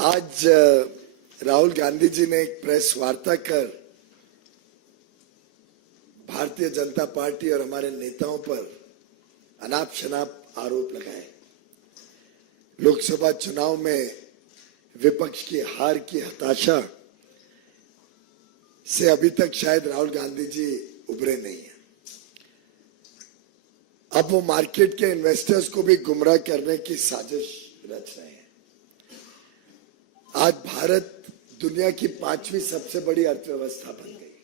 आज राहुल गांधी जी ने एक प्रेस वार्ता कर भारतीय जनता पार्टी और हमारे नेताओं पर अनाप शनाप आरोप लगाए। लोकसभा चुनाव में विपक्ष की हार की हताशा से अभी तक शायद राहुल गांधी जी उभरे नहीं है। अब वो मार्केट के इन्वेस्टर्स को भी गुमराह करने की साजिश रच रहे हैं। आज भारत दुनिया की 5वीं सबसे बड़ी अर्थव्यवस्था बन गई।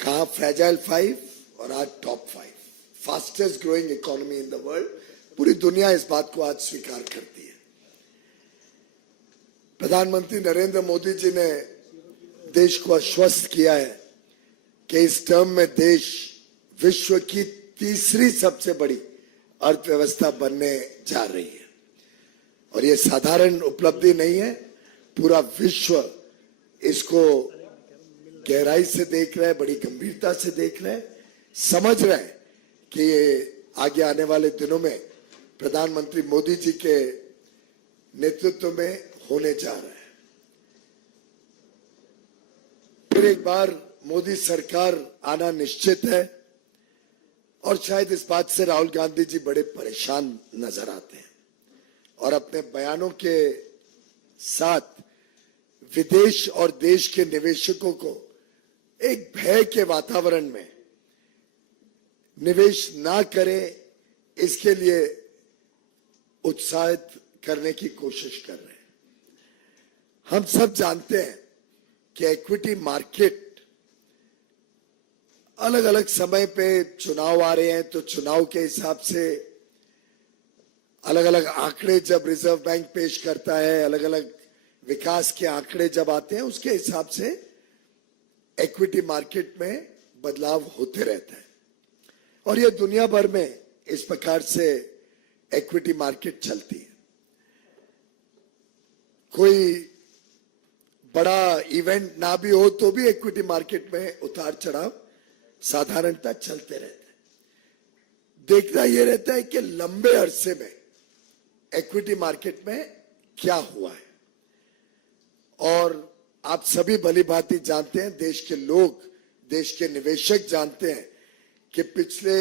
कहा फ्रेजाइल 5 और आज top 5, fastest growing economy in the world. पूरी दुनिया इस बात को आज स्वीकार करती है। प्रधानमंत्री नरेंद्र मोदी जी ने देश को आश्वस्त किया है कि इस टर्म में देश विश्व की तीसरी सबसे बड़ी अर्थव्यवस्था बनने जा रही है। और ये साधारण उपलब्धि नहीं है, पूरा विश्व इसको गहराई से देख रहा है, बड़ी गंभीरता से देख रहा है, समझ रहा है कि ये आगे आने वाले दिनों में प्रधानमंत्री मोदी जी के नेतृत्व में होने जा रहा है। फिर एक बार मोदी सरकार आना निश्चित है और शायद इस बात से राहुल गांधी जी बड़े परेशान नजर आते हैं और अपने बयानों के साथ विदेश और देश के निवेशकों को एक भय के वातावरण में निवेश ना करें, इसके लिए उत्साहित करने की कोशिश कर रहे हैं। हम सब जानते हैं कि इक्विटी मार्केट अलग अलग समय पे चुनाव आ रहे हैं तो चुनाव के हिसाब से अलग अलग आंकड़े जब रिजर्व बैंक पेश करता है, अलग अलग विकास के आंकड़े जब आते हैं, उसके हिसाब से इक्विटी मार्केट में बदलाव होते रहता है। और ये दुनिया भर में इस प्रकार से इक्विटी मार्केट चलती है। कोई बड़ा इवेंट ना भी हो तो भी इक्विटी मार्केट में उतार चढ़ाव साधारणतः चलते रहते हैं। देखना यह रहता है कि लंबे अरसे में इक्विटी मार्केट में क्या हुआ है। और आप सभी भली भांति जानते हैं, देश के लोग, देश के निवेशक जानते हैं कि पिछले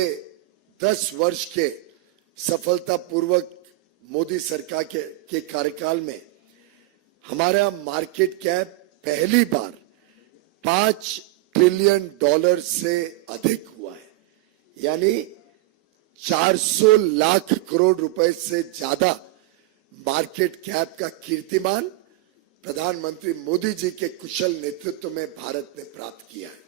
10 वर्ष के सफलतापूर्वक मोदी सरकार के कार्यकाल में हमारा मार्केट कैप पहली बार $5 ट्रिलियन से अधिक हुआ है। यानी 400 लाख करोड़ रुपए से ज्यादा मार्केट कैप का कीर्तिमान प्रधानमंत्री मोदी जी के कुशल नेतृत्व में भारत ने प्राप्त किया है।